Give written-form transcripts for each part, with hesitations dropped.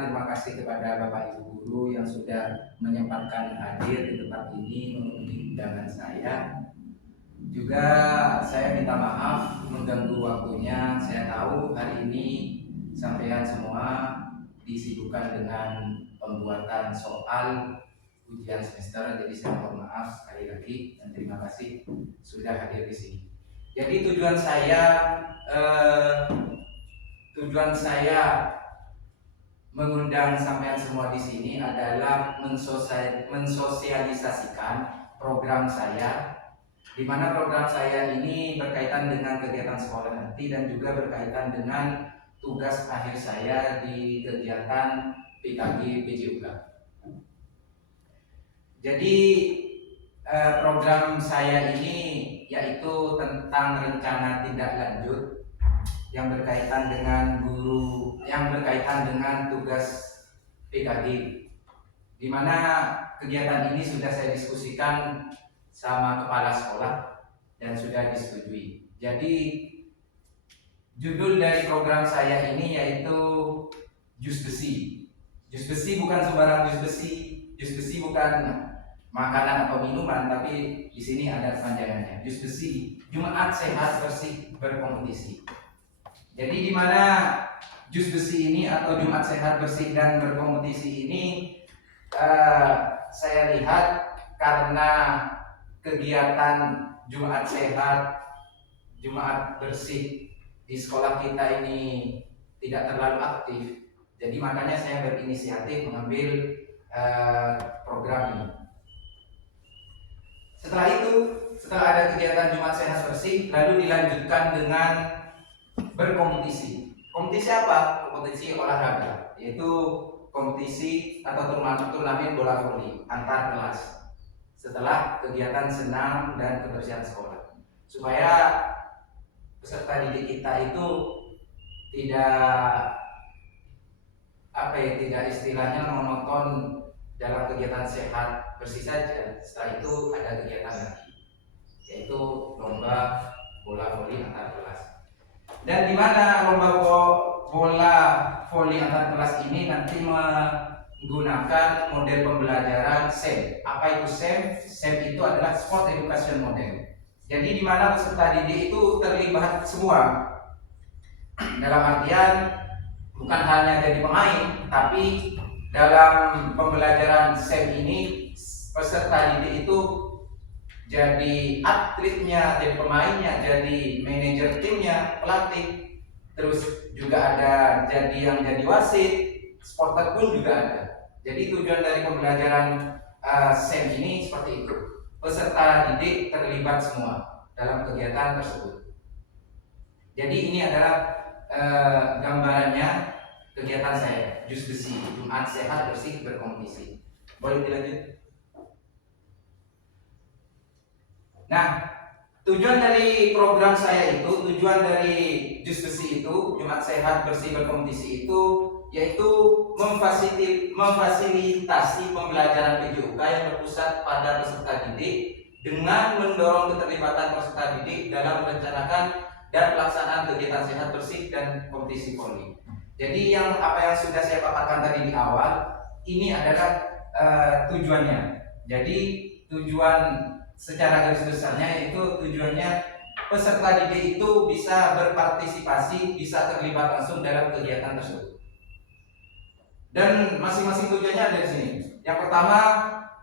terima kasih kepada Bapak Ibu Guru yang sudah menyempatkan hadir di tempat ini memenuhi undangan saya. Juga saya minta maaf mengganggu waktunya. Saya tahu hari ini sampean semua disibukkan dengan pembuatan soal ujian semester, jadi saya mohon maaf sekali lagi dan terima kasih sudah hadir di sini. Jadi tujuan saya mengundang sampean semua di sini adalah mensosialisasikan program saya, di mana program saya ini berkaitan dengan kegiatan sekolah nanti dan juga berkaitan dengan tugas akhir saya di kegiatan PKG PJUK. Jadi program saya ini yaitu tentang rencana tindak lanjut yang berkaitan dengan tugas PKG, di mana kegiatan ini sudah saya diskusikan sama kepala sekolah dan sudah disetujui. Jadi judul dari program saya ini yaitu jus besi. Jus besi bukan sembarang jus besi. Jus besi bukan makanan atau minuman, tapi di sini ada kepanjangannya. Jus besi, Jumat Sehat Bersih Berkompetisi. Jadi di mana jus besi ini atau Jumat Sehat Bersih dan Berkompetisi ini saya lihat karena kegiatan Jumat Sehat, Jumat Bersih di sekolah kita ini tidak terlalu aktif. Jadi makanya saya berinisiatif mengambil program ini. Setelah ada kegiatan Jumat Sehat Bersih, lalu dilanjutkan dengan berkompetisi. Kompetisi apa? Kompetisi olahraga, yaitu kompetisi atau turnamen bola voli antar kelas. Setelah kegiatan senam dan kebersihan sekolah, supaya peserta didik kita itu tidak istilahnya monoton dalam kegiatan sehat bersih saja. Setelah itu ada kegiatan lagi, yaitu lomba bola voli antar kelas. Dan di mana lomba bola voli antar kelas ini nanti menggunakan model pembelajaran SEM. Apa itu SEM? SEM itu adalah Sport Education Model. Jadi di mana peserta didik itu terlibat semua. Dalam artian bukan hanya jadi pemain, tapi dalam pembelajaran SEM ini peserta didik itu jadi atletnya, jadi pemainnya, jadi manajer timnya, pelatih. Terus juga ada yang jadi wasit, supporter pun juga ada. Jadi tujuan dari pembelajaran SEM ini seperti itu. Peserta didik terlibat semua dalam kegiatan tersebut. Jadi ini adalah gambarannya kegiatan saya, jus besi, Jumat Sehat Bersih Berkompetisi. Boleh dilanjut? Nah, tujuan dari program saya itu, tujuan dari jus besi itu, Jumat Sehat Bersih Berkompetisi itu, yaitu memfasilitasi pembelajaran PJUK yang berpusat pada peserta didik dengan mendorong keterlibatan peserta didik dalam merencanakan dan pelaksanaan kegiatan sehat bersih dan kompetisi voli. Jadi apa yang sudah saya paparkan tadi di awal, ini adalah tujuannya. Jadi tujuan secara garis besarnya itu tujuannya peserta didik itu bisa berpartisipasi, bisa terlibat langsung dalam kegiatan tersebut. Dan masing-masing tujuannya ada di sini. Yang pertama,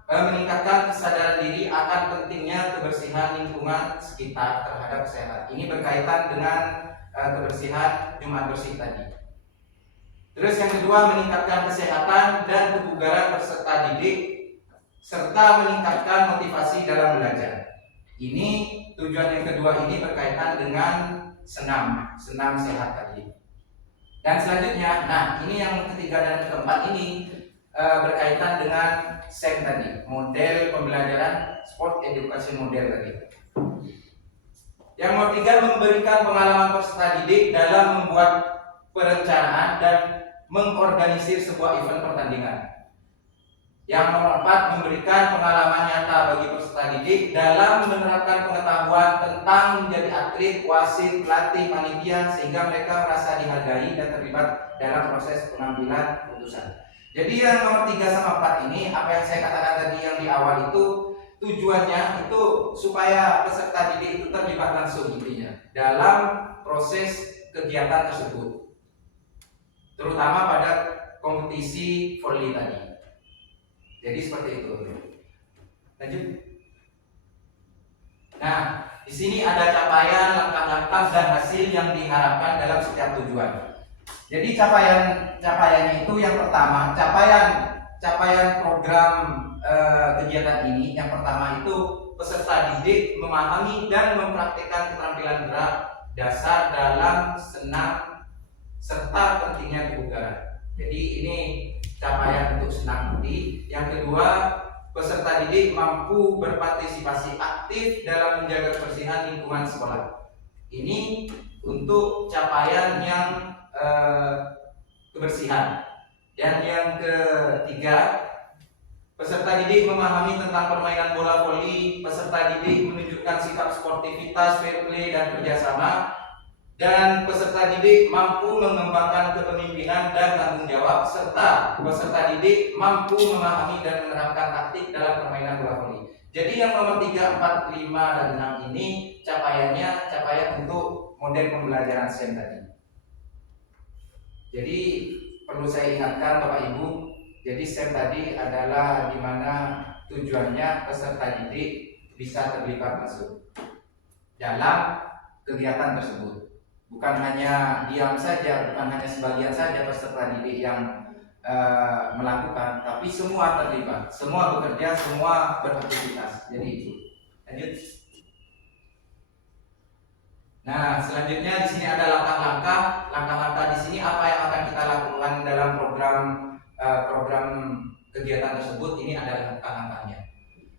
meningkatkan kesadaran diri akan pentingnya kebersihan lingkungan sekitar terhadap kesehatan. Ini berkaitan dengan kebersihan Jumat Bersih tadi. Terus yang kedua, meningkatkan kesehatan dan kebugaran peserta didik serta meningkatkan motivasi dalam belajar. Ini tujuan yang kedua ini berkaitan dengan senam sehat tadi. Dan selanjutnya, ini yang ketiga dan keempat ini berkaitan dengan SEM tadi, model pembelajaran Sport Education Model tadi. Yang ketiga, memberikan pengalaman peserta didik dalam membuat perencanaan dan mengorganisir sebuah event pertandingan. Yang nomor 4, memberikan pengalaman nyata bagi peserta didik dalam menerapkan pengetahuan tentang menjadi atlet, wasit, pelatih, panitia, sehingga mereka merasa dihargai dan terlibat dalam proses pengambilan keputusan. Jadi yang nomor 3 sama 4 ini, apa yang saya katakan tadi yang di awal itu, tujuannya itu supaya peserta didik itu terlibat langsung intinya dalam proses kegiatan tersebut, terutama pada kompetisi volley tadi. Jadi seperti itu. Lanjut. Nah, di sini ada capaian, langkah-langkah dan hasil yang diharapkan dalam setiap tujuan. Jadi capaiannya itu yang pertama, capaian program kegiatan ini yang pertama itu peserta didik memahami dan mempraktikkan keterampilan gerak dasar dalam senam serta pentingnya kebugaran. Jadi ini capaian untuk senam tadi. Yang kedua, peserta didik mampu berpartisipasi aktif dalam menjaga kebersihan lingkungan sekolah. Ini untuk capaian yang kebersihan. Dan yang ketiga, peserta didik memahami tentang permainan bola voli. Peserta didik menunjukkan sikap sportivitas, fair play dan kerjasama. Dan peserta didik mampu mengembangkan kepemimpinan dan tanggung jawab, serta peserta didik mampu memahami dan menerapkan taktik dalam permainan bola voli. Jadi yang nomor 3, 4, 5, dan 6 ini capaian untuk model pembelajaran STEM tadi. Jadi perlu saya ingatkan Bapak Ibu, jadi STEM tadi adalah di mana tujuannya peserta didik bisa terlibat langsung dalam kegiatan tersebut. Bukan hanya diam saja, bukan hanya sebagian saja peserta didik yang melakukan, tapi semua terlibat, semua bekerja, semua beraktivitas. Jadi itu. Lanjut. Nah, selanjutnya di sini ada langkah-langkah. Langkah-langkah di sini apa yang akan kita lakukan dalam program kegiatan tersebut. Ini adalah langkah-langkahnya.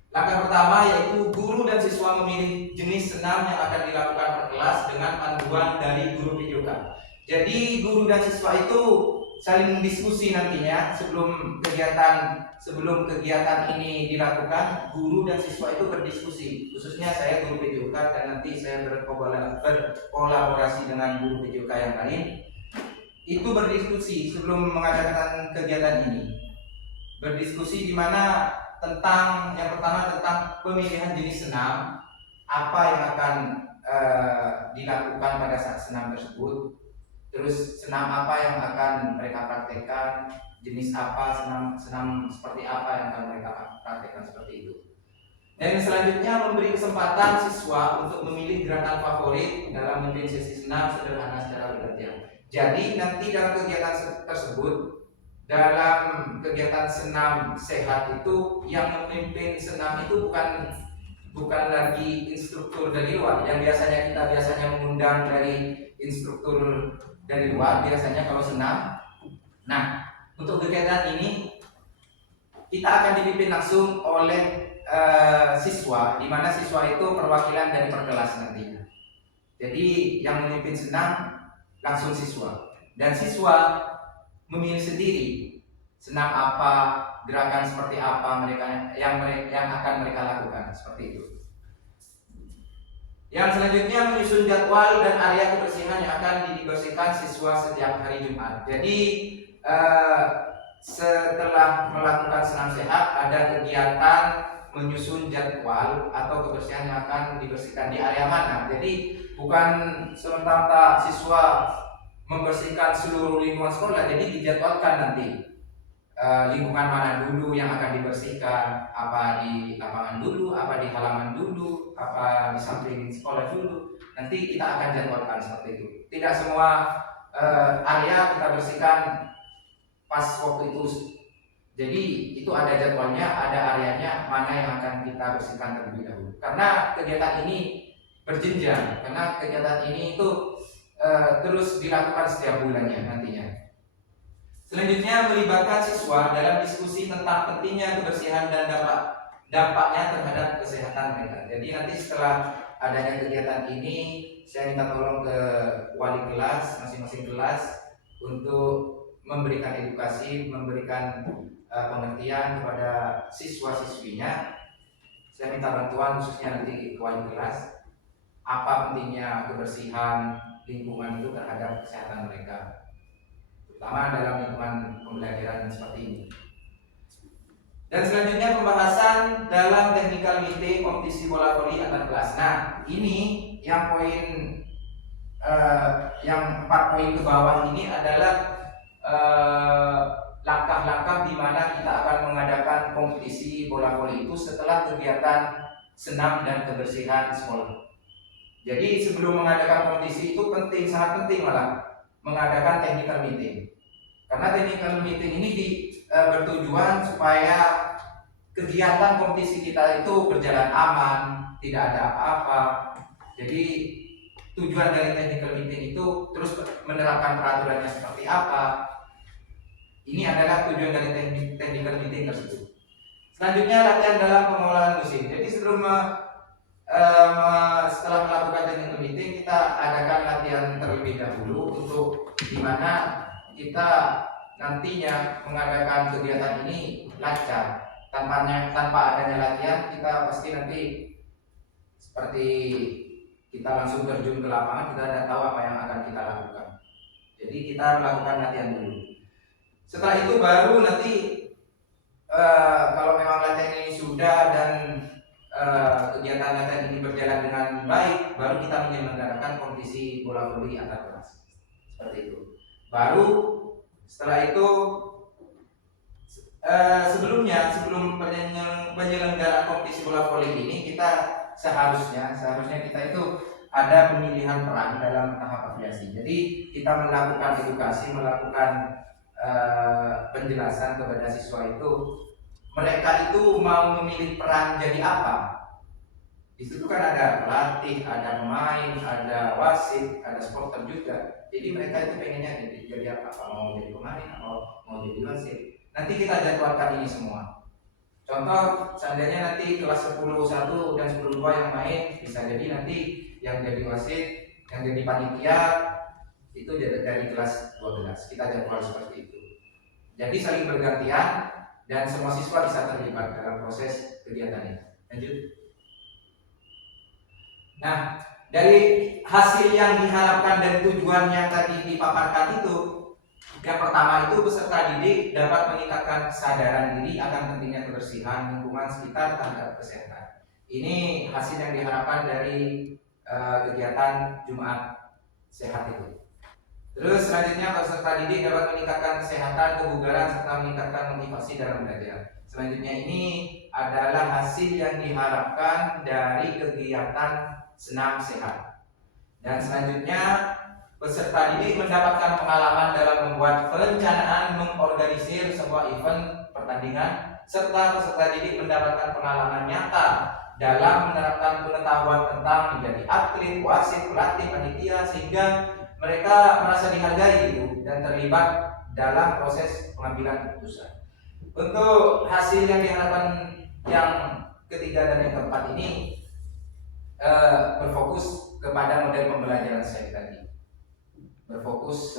Langkah pertama yaitu guru dan siswa memilih jenis senam yang akan dilakukan per kelas dengan panduan dari guru PJOK. Jadi guru dan siswa itu saling diskusi nantinya sebelum kegiatan ini dilakukan. Guru dan siswa itu berdiskusi, khususnya saya guru PJOK dan nanti saya berkolaborasi dengan guru PJOK yang lain. Itu berdiskusi sebelum mengadakan kegiatan ini. Berdiskusi di mana yang pertama tentang pemilihan jenis senam, apa yang akan dilakukan pada saat senam tersebut, terus senam apa yang akan mereka praktekkan, jenis apa senam seperti apa yang akan mereka praktekkan, seperti itu. Dan selanjutnya memberi kesempatan siswa untuk memilih gerakan favorit dalam memimpin sesi senam sederhana secara bergantian. Jadi nanti dalam kegiatan tersebut, dalam kegiatan senam sehat itu yang memimpin senam itu bukan lagi instruktur dari luar yang kita biasanya mengundang dari instruktur dari luar biasanya kalau senam. Nah, untuk kegiatan ini kita akan dipimpin langsung oleh siswa, di mana siswa itu perwakilan dari perkelas nantinya. Jadi yang memimpin senam langsung siswa, dan siswa memilih sendiri senam apa, gerakan seperti apa yang akan mereka lakukan, seperti itu. Yang selanjutnya menyusun jadwal dan area kebersihan yang akan dibersihkan siswa setiap hari Jumat. Jadi setelah melakukan senam sehat ada kegiatan menyusun jadwal atau kebersihan yang akan dibersihkan di area mana. Jadi bukan sementara siswa membersihkan seluruh lingkungan sekolah, jadi dijadwalkan nanti lingkungan mana dulu yang akan dibersihkan, apa di lapangan dulu, apa di halaman dulu, apa di samping sekolah dulu. Nanti kita akan jadwalkan seperti itu. Tidak semua area kita bersihkan pas waktu itu. Jadi itu ada jadwalnya, ada areanya mana yang akan kita bersihkan terlebih dahulu. Karena kegiatan ini berjenjang, karena kegiatan ini itu terus dilakukan setiap bulannya nantinya. Selanjutnya melibatkan siswa dalam diskusi tentang pentingnya kebersihan dan dampaknya terhadap kesehatan mereka. Jadi nanti setelah adanya kegiatan ini, saya minta tolong ke wali kelas masing-masing kelas untuk memberikan edukasi, memberikan pengertian kepada siswa-siswinya. Saya minta bantuan khususnya nanti wali kelas, apa pentingnya kebersihan lingkungan itu terhadap kesehatan mereka, terutama dalam lingkungan pembelajaran seperti ini. Dan selanjutnya pembahasan dalam technical meeting kompetisi bola voli antar kelas. Nah, ini yang poin yang 4 poin ke bawah ini adalah langkah-langkah di mana kita akan mengadakan kompetisi bola voli itu setelah kegiatan senam dan kebersihan sekolah. Jadi sebelum mengadakan kompetisi itu penting, sangat penting malah mengadakan technical meeting. Karena technical meeting ini bertujuan supaya kegiatan kompetisi kita itu berjalan aman, tidak ada apa-apa. Jadi tujuan dari technical meeting itu terus menerapkan peraturannya seperti apa. Ini adalah tujuan dari technical meeting tersebut. Selanjutnya latihan dalam pengolahan musim. Jadi sebelum setelah melakukan technical meeting, kita adakan latihan terlebih dahulu untuk dimana kita nantinya mengadakan kegiatan ini lancar. Tanpa adanya latihan, kita pasti nanti seperti kita langsung terjun ke lapangan, kita tidak tahu apa yang akan kita lakukan. Jadi kita melakukan latihan dulu. Setelah itu baru nanti kalau memang latihan ini sudah dan kegiatan latihan ini berjalan dengan baik, baru kita menyelenggarakan kompetisi bola voli antar kelas. Seperti itu. Baru setelah itu sebelum penyelenggaraan kompetisi bola voli ini, kita seharusnya kita itu ada pemilihan peran dalam tahap afiliasi. Jadi kita melakukan edukasi, melakukan penjelasan kepada siswa itu, mereka itu mau memilih peran jadi apa. Di situ kan ada pelatih, ada pemain, ada wasit, ada supporter juga. Jadi mereka itu pengennya jadi apa? Mau jadi pemain atau mau jadi wasit. Nanti kita jadwalkan ini semua. Contoh, seandainya nanti kelas 10-1 dan 10-2 yang main, bisa jadi nanti yang jadi wasit, yang jadi panitia itu dari kelas 12. Kita jadwal seperti itu. Jadi saling bergantian dan semua siswa bisa terlibat dalam proses kegiatan ini. Lanjut. Nah, dari hasil yang diharapkan dan tujuan yang tadi dipaparkan itu, yang pertama itu peserta didik dapat meningkatkan kesadaran diri akan pentingnya kebersihan lingkungan sekitar terhadap kesehatan. Ini hasil yang diharapkan dari kegiatan Jumat Sehat itu. Terus selanjutnya peserta didik dapat meningkatkan kesehatan, kebugaran serta meningkatkan motivasi dalam belajar. Selanjutnya ini adalah hasil yang diharapkan dari kegiatan senam sehat. Dan selanjutnya peserta didik mendapatkan pengalaman dalam membuat perencanaan mengorganisir sebuah event pertandingan, serta peserta didik mendapatkan pengalaman nyata dalam menerapkan pengetahuan tentang menjadi atlet, wasit, pelatih, panitia, sehingga mereka merasa dihargai itu dan terlibat dalam proses pengambilan keputusan. Untuk hasil yang diharapkan yang ketiga dan yang keempat ini berfokus kepada model pembelajaran saya tadi. Berfokus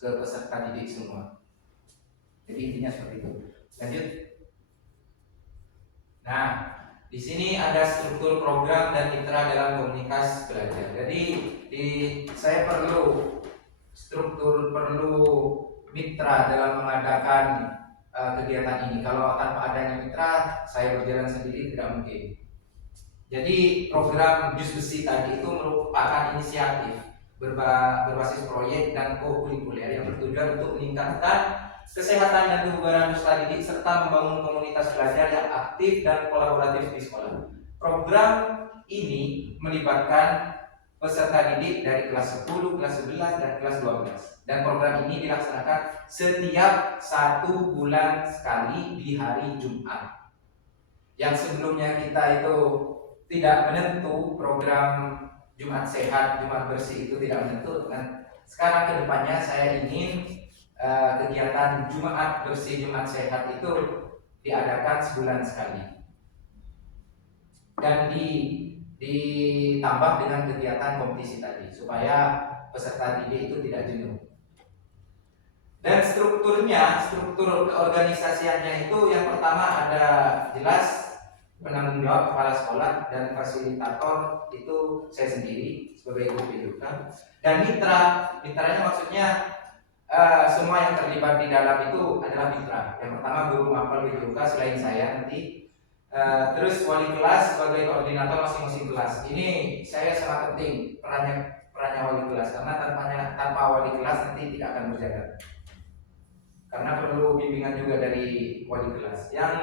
ke peserta didik semua. Jadi intinya seperti itu. Lanjut. Nah, di sini ada struktur program dan mitra dalam komunitas belajar. Jadi saya perlu mitra dalam mengadakan kegiatan ini. Kalau tanpa adanya mitra, saya berjalan sendiri tidak mungkin. Jadi program Jus Besi tadi itu merupakan inisiatif berbasis proyek dan co-kurikuler yang bertujuan untuk meningkatkan kesehatan dan kebugaran peserta didik serta membangun komunitas belajar yang aktif dan kolaboratif di sekolah. Program ini melibatkan peserta didik dari kelas 10, kelas 11, dan kelas 12. Dan program ini dilaksanakan setiap 1 bulan sekali di hari Jumat. Yang sebelumnya kita itu tidak menentu program Jumat Sehat, Jumat Bersih itu tidak menentu. Dan sekarang kedepannya saya ingin kegiatan Jumat Bersih, Jumat Sehat itu diadakan sebulan sekali dan ditambah dengan kegiatan kompetisi tadi supaya peserta didik itu tidak jenuh. Dan struktur keorganisasiannya itu yang pertama ada jelas penanggung jawab kepala sekolah dan fasilitator itu saya sendiri sebagai guru PJOK. Dan mitranya maksudnya semua yang terlibat di dalam itu adalah mitra. Yang pertama guru mapel PJOK selain saya nanti. Terus wali kelas sebagai koordinator masing-masing kelas. Ini saya sangat penting perannya wali kelas karena tanpa wali kelas nanti tidak akan berjalan. Karena perlu bimbingan juga dari wali kelas. Yang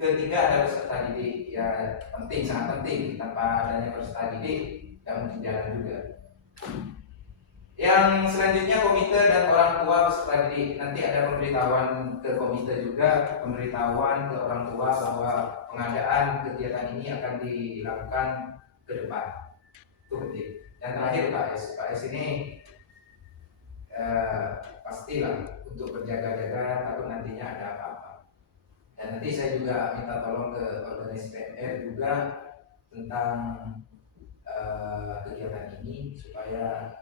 ketiga ada peserta didik, ya penting, sangat penting. Tanpa adanya peserta didik tidak mungkin jalan juga. Yang selanjutnya komite dan orang tua peserta didik. Nanti ada pemberitahuan ke komite juga, pemberitahuan ke orang tua bahwa pengadaan kegiatan ini akan dilakukan ke depan. Itu penting. Yang terakhir Pak S ini pastilah untuk berjaga-jaga takut nantinya ada apa-apa. Dan nanti saya juga minta tolong ke organisasi PMR juga tentang kegiatan ini supaya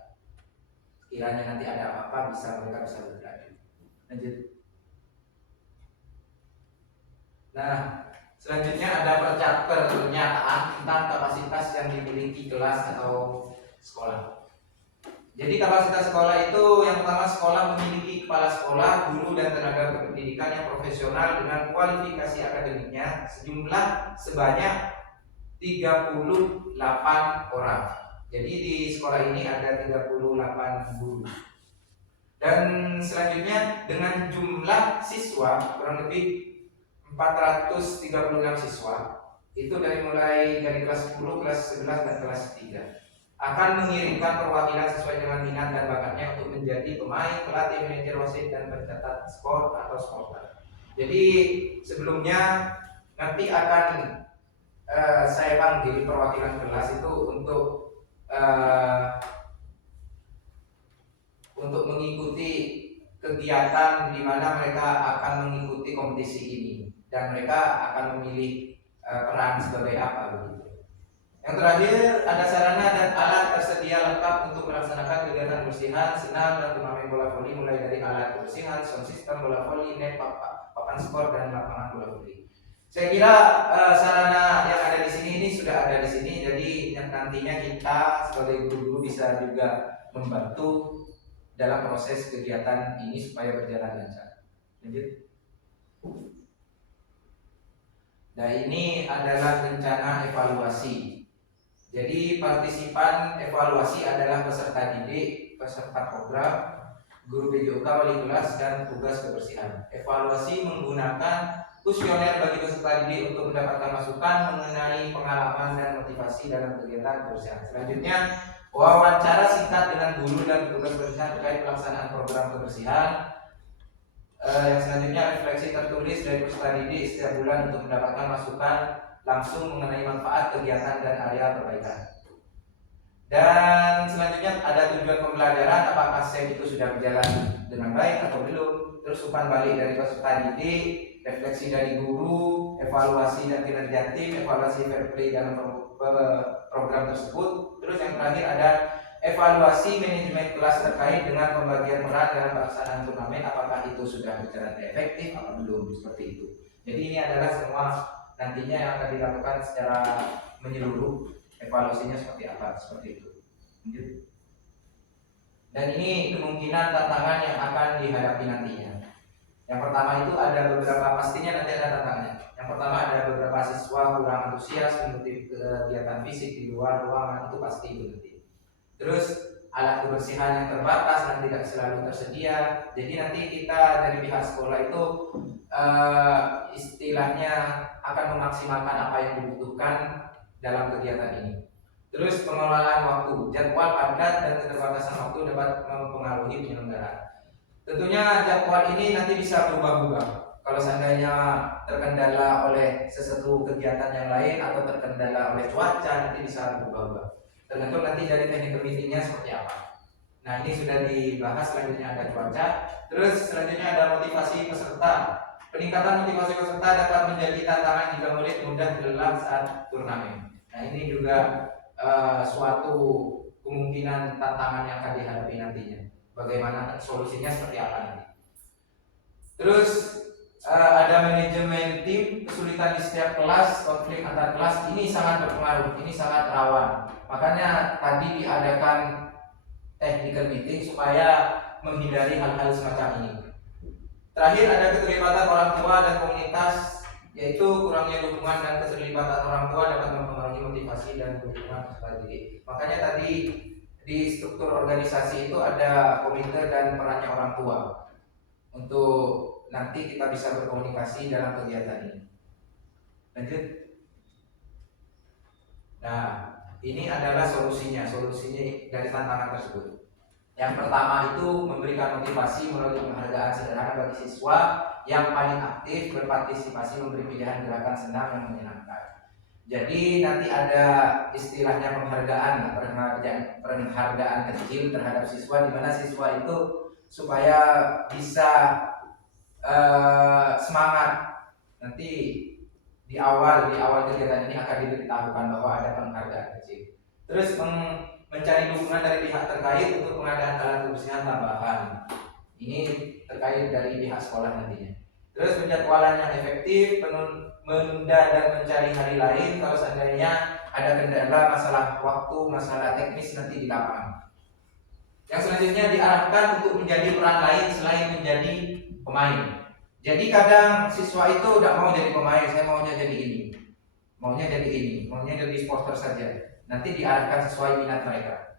kiranya nanti ada apa-apa mereka bisa bergerak. Lanjut. Nah, selanjutnya ada pernyataan tentang kapasitas yang dimiliki kelas atau sekolah. Jadi kapasitas sekolah itu yang pertama sekolah memiliki kepala sekolah, guru dan tenaga pendidikan yang profesional dengan kualifikasi akademiknya sejumlah sebanyak 38 orang. Jadi di sekolah ini ada 38 guru. Dan selanjutnya dengan jumlah siswa kurang lebih 436 siswa. Itu mulai dari kelas 10, kelas 11 dan kelas 3. Akan mengirimkan perwakilan sesuai dengan minat dan bakatnya untuk menjadi pemain, pelatih, manajer, wasit dan pencatat skor atau supporter. Jadi sebelumnya nanti akan saya panggil perwakilan kelas itu untuk mengikuti kegiatan di mana mereka akan mengikuti kompetisi ini dan mereka akan memilih peran sebagai apa begitu. Yang terakhir ada sarana dan alat tersedia lengkap untuk melaksanakan kegiatan kebersihan, senam dan turnamen bola voli mulai dari alat kebersihan, sound system, bola voli, net, papan skor dan lapangan bola voli. Saya kira sarana yang ada di sini ini sudah ada di sini, jadi yang nantinya kita sebagai guru-guru bisa juga membantu dalam proses kegiatan ini supaya berjalan lancar. Lanjut. Nah ini adalah rencana evaluasi. Jadi partisipan evaluasi adalah peserta didik, peserta program, guru PJOK, wali kelas, dan tugas kebersihan. Evaluasi menggunakan kuesioner bagi peserta didik untuk mendapatkan masukan mengenai pengalaman dan motivasi dalam kegiatan kebersihan. Selanjutnya, wawancara singkat dengan guru dan tugas kebersihan terkait pelaksanaan program kebersihan. Yang selanjutnya, refleksi tertulis dari peserta didik setiap bulan untuk mendapatkan masukan langsung mengenai manfaat kegiatan dan area perbaikan. Dan selanjutnya ada tujuan pembelajaran, apakah SEM itu sudah berjalan dengan baik atau belum. Terus umpan balik dari peserta didik, refleksi dari guru, evaluasi dan kinerja tim, evaluasi fair play dalam program tersebut. Terus yang terakhir ada evaluasi manajemen kelas terkait dengan pembagian peran dalam pelaksanaan turnamen, apakah itu sudah berjalan efektif atau belum, seperti itu. Jadi ini adalah semua nantinya yang akan dilakukan secara menyeluruh, evaluasinya seperti apa, seperti itu. Dan ini kemungkinan tantangan yang akan dihadapi nantinya. Yang pertama itu ada beberapa, pastinya nanti ada tantangannya. Yang pertama ada beberapa siswa kurang antusias mengikuti kegiatan fisik di luar ruangan, itu pasti itu nanti. Terus alat kebersihan yang terbatas dan tidak selalu tersedia. Jadi nanti kita dari pihak sekolah itu istilahnya akan memaksimalkan apa yang dibutuhkan dalam kegiatan ini. Terus pengelolaan waktu, jadwal padat dan keterbatasan waktu dapat mempengaruhi penyelenggaraan. Tentunya jadwal ini nanti bisa berubah-ubah. Kalau seandainya terkendala oleh sesuatu kegiatan yang lain atau terkendala oleh cuaca, nanti bisa berubah-ubah. Tergantung nanti dari teknik meetingnya seperti apa. Nah ini sudah dibahas, selanjutnya ada cuaca. Terus selanjutnya ada motivasi peserta. Peningkatan motivasi peserta dapat menjadi tantangan jika murid mudah lelah saat turnamen. Nah ini juga suatu kemungkinan tantangan yang akan dihadapi nantinya. bagaimana solusinya seperti apa nanti. Terus ada manajemen tim, kesulitan di setiap kelas, konflik antar kelas, ini sangat berpengaruh, ini sangat rawan. Makanya tadi diadakan technical meeting supaya menghindari hal-hal semacam ini. Terakhir ada keterlibatan orang tua dan komunitas, yaitu kurangnya dukungan dan keterlibatan orang tua dapat mempengaruhi motivasi dan dukungan peserta didik. Makanya tadi di struktur organisasi itu ada komite dan perannya orang tua untuk nanti kita bisa berkomunikasi dalam kegiatan ini. Lanjut. Nah, ini adalah solusinya dari tantangan tersebut. Yang pertama itu memberikan motivasi melalui penghargaan sederhana bagi siswa yang paling aktif berpartisipasi memberi pilihan gerakan senam yang menyenangkan. Jadi nanti ada istilahnya penghargaan kecil terhadap siswa, di mana siswa itu supaya bisa semangat. Nanti di awal kegiatan ini akan diberitahukan bahwa ada penghargaan kecil. Terus mencari dukungan dari pihak terkait untuk pengadaan alat kebersihan tambahan. Ini terkait dari pihak sekolah nantinya. Terus penjadwalan yang efektif, menunda dan mencari hari lain kalau seandainya ada kendala masalah waktu, masalah teknis nanti di lapangan. Yang selanjutnya diarahkan untuk menjadi peran lain selain menjadi pemain. Jadi kadang siswa itu tidak mau jadi pemain, saya maunya jadi ini, maunya jadi supporter saja. Nanti diarahkan sesuai minat mereka.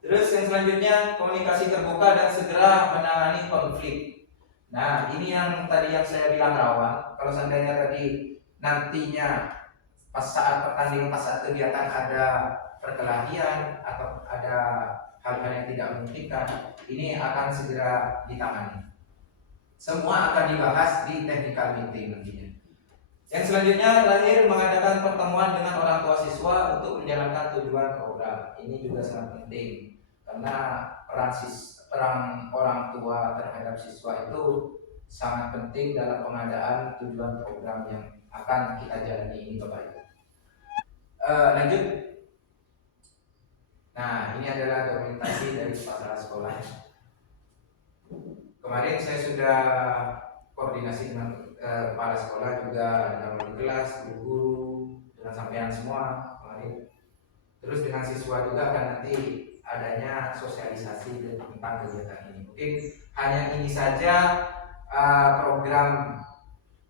Terus yang selanjutnya komunikasi terbuka dan segera menangani konflik. Nah ini yang tadi yang saya bilang rawan. Kalau seandainya tadi nantinya pas saat pertandingan, pas saat kegiatan ada perkelahian atau ada hal-hal yang tidak memungkinkan, ini akan segera ditangani. Semua akan dibahas di technical meeting nantinya. Yang selanjutnya lahir mengadakan pertemuan dengan orang tua siswa untuk menjalankan tujuan program. Ini juga sangat penting karena peran orang tua terhadap siswa itu sangat penting dalam pengadaan tujuan program yang akan kita jalani ini Bapak Ibu. Lanjut. Nah ini adalah dokumentasi dari kepala sekolah. Kemarin saya sudah koordinasi dengan kepala sekolah juga dengan wali kelas, guru, dengan sampean semua kemarin. Terus dengan siswa juga akan nanti adanya sosialisasi tentang kegiatan ini. Mungkin hanya ini saja program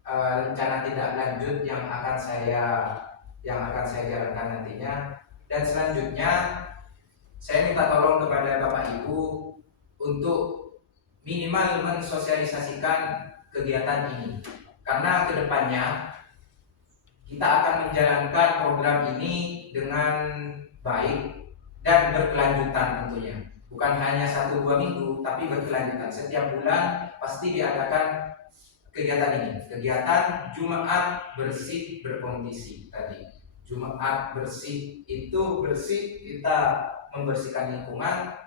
rencana tindak lanjut yang akan saya jalankan nantinya. Dan selanjutnya saya minta tolong kepada Bapak Ibu untuk minimal mensosialisasikan kegiatan ini, karena kedepannya kita akan menjalankan program ini dengan baik dan berkelanjutan tentunya. Bukan hanya 1-2 minggu, tapi berkelanjutan. Setiap bulan pasti diadakan kegiatan ini. Kegiatan Jumat bersih berkompetisi tadi. Jumat bersih itu bersih, kita membersihkan lingkungan.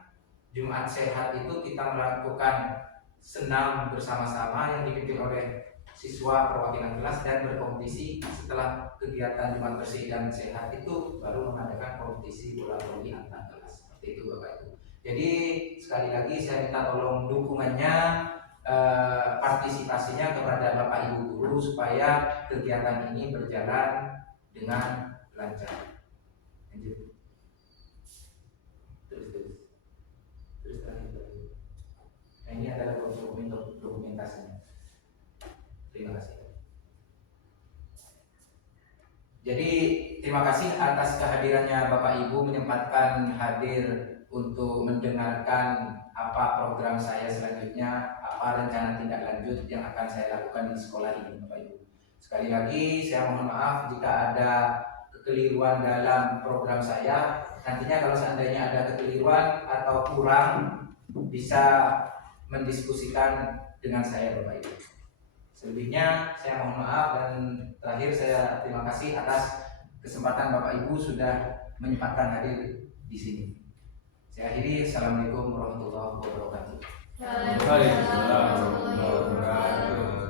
Jumat sehat itu kita melakukan senam bersama-sama yang dipimpin oleh siswa perwakilan kelas dan berkompetisi. Setelah kegiatan Jumat bersih dan sehat itu baru mengadakan kompetisi bola voli antar kelas. Seperti itu Bapak Ibu. Jadi sekali lagi saya minta tolong dukungannya, partisipasinya kepada Bapak Ibu guru supaya kegiatan ini berjalan dengan lancar. Lanjut. Nah, ini adalah dokumentasinya. Terima kasih. Jadi terima kasih atas kehadirannya Bapak Ibu menyempatkan hadir untuk mendengarkan apa program saya selanjutnya, apa rencana tindak lanjut yang akan saya lakukan di sekolah ini Bapak Ibu. Sekali lagi saya mohon maaf jika ada kekeliruan dalam program saya. Nantinya kalau seandainya ada kekeliruan atau kurang, bisa mendiskusikan dengan saya Bapak Ibu. Selebihnya saya mohon maaf, dan terakhir saya terima kasih atas kesempatan Bapak Ibu sudah menyempatkan hadir di sini. Saya akhiri. Assalamualaikum warahmatullahi wabarakatuh. Waalaikumsalam warahmatullahi wabarakatuh.